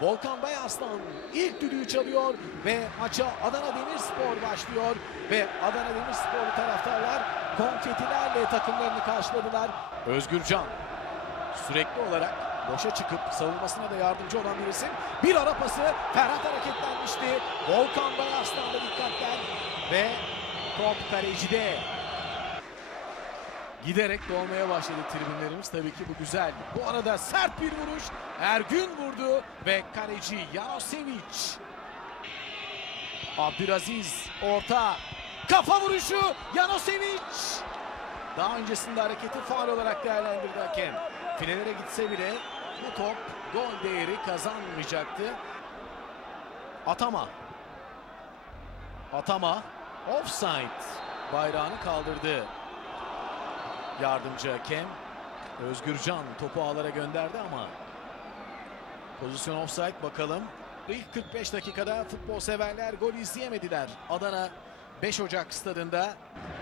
Volkan Bayarslan ilk düdüğü çalıyor ve maça Adana Demirspor başlıyor ve Adana Demirsporlu taraftarlar konfetilerle takımlarını karşıladılar. Özgürcan sürekli olarak boşa çıkıp savunmasına da yardımcı olan bir isim. Bir ara pası Ferhat hareketlenmişti. Volkan Bayarslan'da dikkatler ve top kalecide. Giderek dolmaya başladı tribünlerimiz. Tabii ki bu güzel. Bu arada sert bir vuruş. Ergün vurdu ve kaleci Janosevic. Abdülaziz orta. Kafa vuruşu Janosevic. Daha öncesinde hareketi faal olarak değerlendirdi hakem. Filelere gitse bile bu top gol değeri kazanmayacaktı. Atama. Atama. Offside. Bayrağını kaldırdı. Yardımcı hakem. Özgürcan topu ağlara gönderdi ama pozisyon offside bakalım. İlk 45 dakikada futbol severler gol izleyemediler. Adana 5 Ocak stadında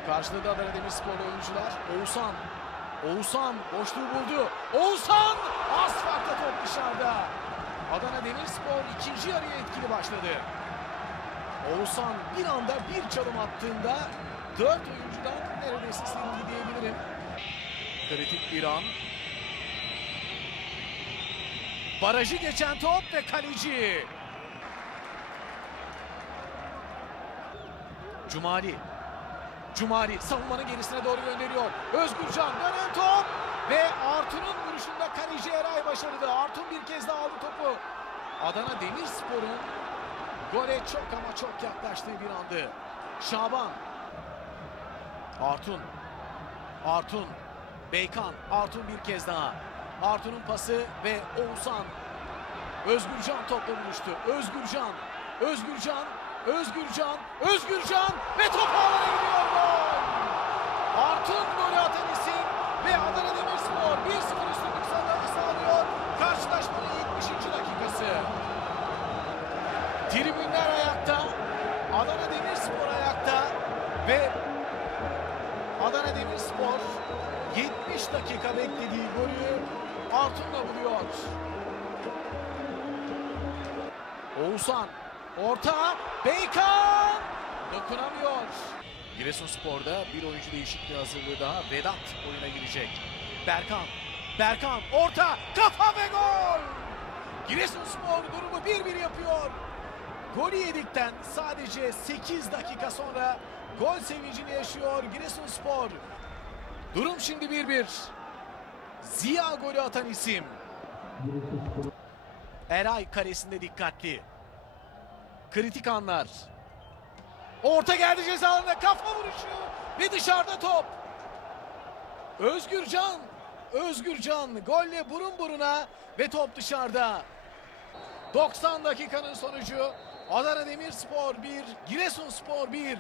karşıladı Adana Demirspor oyuncular. Oğuzhan Oğuzhan boşluğu buldu. Oğuzhan az farkla top dışarıda. Adana Demirspor ikinci yarıya etkili başladı. Oğuzhan bir anda bir çalım attığında dört oyuncudan neredeyse silindi diyebilirim. Kritik bir an. Barajı geçen top ve kaleci. Cumali. Cumali savunmanın gerisine doğru gönderiyor. Özgürcan dönen top ve Artun'un vuruşunda kaleci Eray başarılı. Artun bir kez daha aldı topu. Adana Demirspor'un gole çok ama çok yaklaştığı bir andı. Şaban. Artun. Artun. Beykan. Artun bir kez daha. Artun'un pası ve Oğuzhan. Özgürcan topla buluştu. Özgürcan. Özgürcan. Özgürcan. Özgürcan. Ve top ağlara gidiyor gol. Artun golü atan isim ve Adana Demirspor 1-0 üstünlük sağlıyor. Karşılaşmanın 70. dakikası. Tribünler ayakta. Adana Demirspor ayakta ve dakika beklediği golü Artun'la buluyor. Oğuzhan orta Beykan dokunamıyor. Giresunspor'da bir oyuncu değişikliği hazırlığı daha Vedat oyuna girecek. Berkan Berkan orta kafa ve gol. Giresunspor durumu 1-1 yapıyor. Golü yedikten sadece 8 dakika sonra gol sevincini yaşıyor Giresunspor. Durum şimdi 1-1. Ziya golü atan isim. Eray kalesinde dikkatli. Kritik anlar. Orta geldi ceza kafa vuruşu ve dışarıda top. Özgürcan. Özgürcan golle burun buruna ve top dışarıda. 90 dakikanın sonucu Adana Demirspor 1, Giresunspor 1.